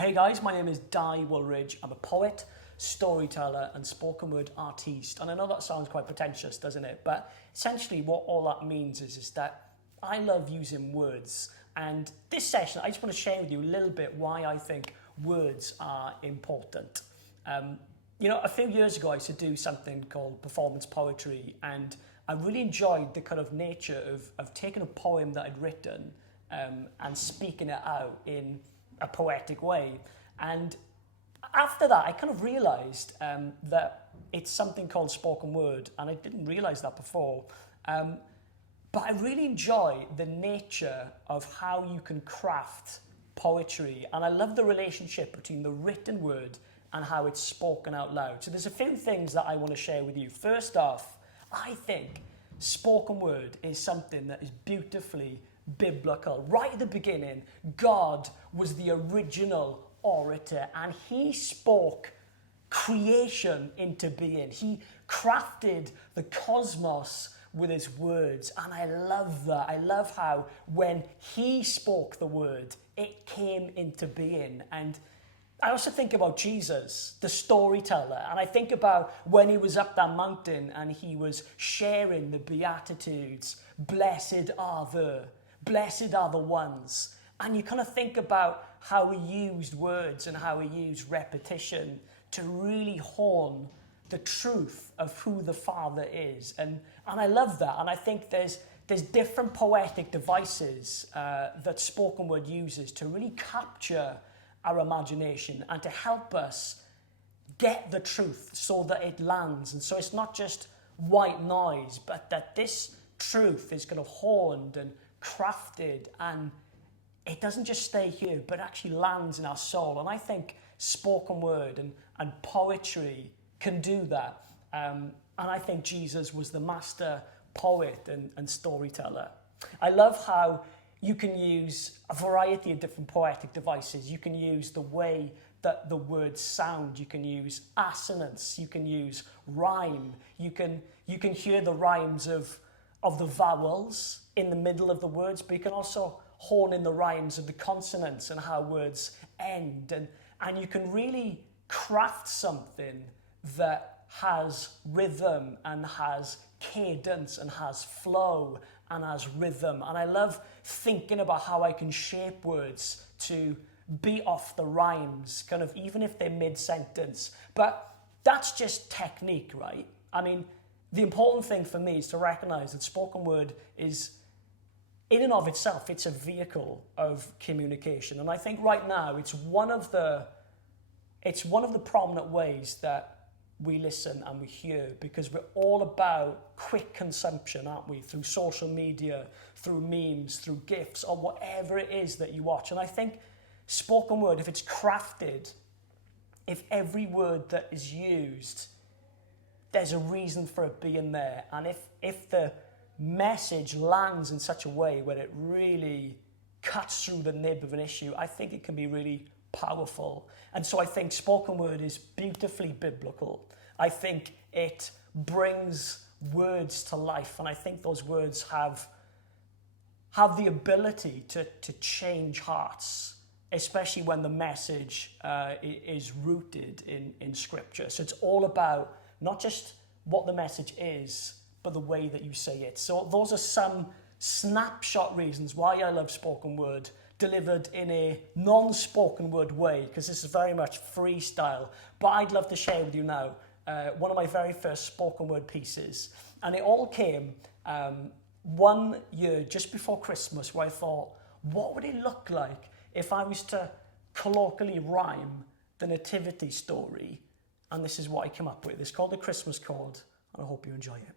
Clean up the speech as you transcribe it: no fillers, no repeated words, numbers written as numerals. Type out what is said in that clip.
Hey guys, my name is Dai I'm a poet, storyteller and spoken word artiste. And I know that sounds quite pretentious, doesn't it? But essentially what all that means is that I love using words. And this session, I just want to share with you a little bit why I think words are important. A few years ago I used to do something called performance poetry, and I really enjoyed the kind of nature of taking a poem that I'd written and speaking it out in a poetic way. And after that, I kind of realized that it's something called spoken word, and I didn't realize that before. But I really enjoy the nature of how you can craft poetry, and I love the relationship between the written word and how it's spoken out loud. So there's a few things that I want to share with you. First off, I think spoken word is something that is beautifully biblical. Right at the beginning, God was the original orator, and he spoke creation into being. He crafted the cosmos with his words, and I love that. I love how when he spoke the word, it came into being. And I also think about Jesus, the storyteller, and I think about when he was up that mountain and he was sharing the Beatitudes. Blessed are the ones. And you kind of think about how he used words and how he used repetition to really hone the truth of who the Father is. And I love that. And I think there's different poetic devices that spoken word uses to really capture our imagination and to help us get the truth so that it lands. And so it's not just white noise, but that this truth is kind of honed and crafted, and it doesn't just stay here, but actually lands in our soul. And I think spoken word and poetry can do that. And I think Jesus was the master poet and storyteller. I love how you can use a variety of different poetic devices. You can use the way that the words sound. You can use assonance. You can use rhyme. You can hear the rhymes of the vowels in the middle of the words, but you can also hone in the rhymes of the consonants and how words end. And you can really craft something that has rhythm and has cadence and has flow and has rhythm. And I love thinking about how I can shape words to be off the rhymes, kind of even if they're mid-sentence. But that's just technique, right? I mean, the important thing for me is to recognize that spoken word is, in and of itself, it's a vehicle of communication. And I think right now it's one of the prominent ways that we listen and we hear, because we're all about quick consumption, aren't we? Through social media, through memes, through GIFs, or whatever it is that you watch. And I think spoken word, if it's crafted, if every word that is used, there's a reason for it being there. And if the message lands in such a way where it really cuts through the nib of an issue, I think it can be really powerful. And so I think spoken word is beautifully biblical. I think it brings words to life, and I think those words have the ability to change hearts, especially when the message is rooted in scripture. So it's all about not just what the message is, but the way that you say it. So those are some snapshot reasons why I love spoken word, delivered in a non-spoken word way, because this is very much freestyle. But I'd love to share with you now one of my very first spoken word pieces. And it all came 1 year just before Christmas, where I thought, what would it look like if I was to colloquially rhyme the nativity story? And this is what I came up with. It's called The Christmas Chord, and I hope you enjoy it.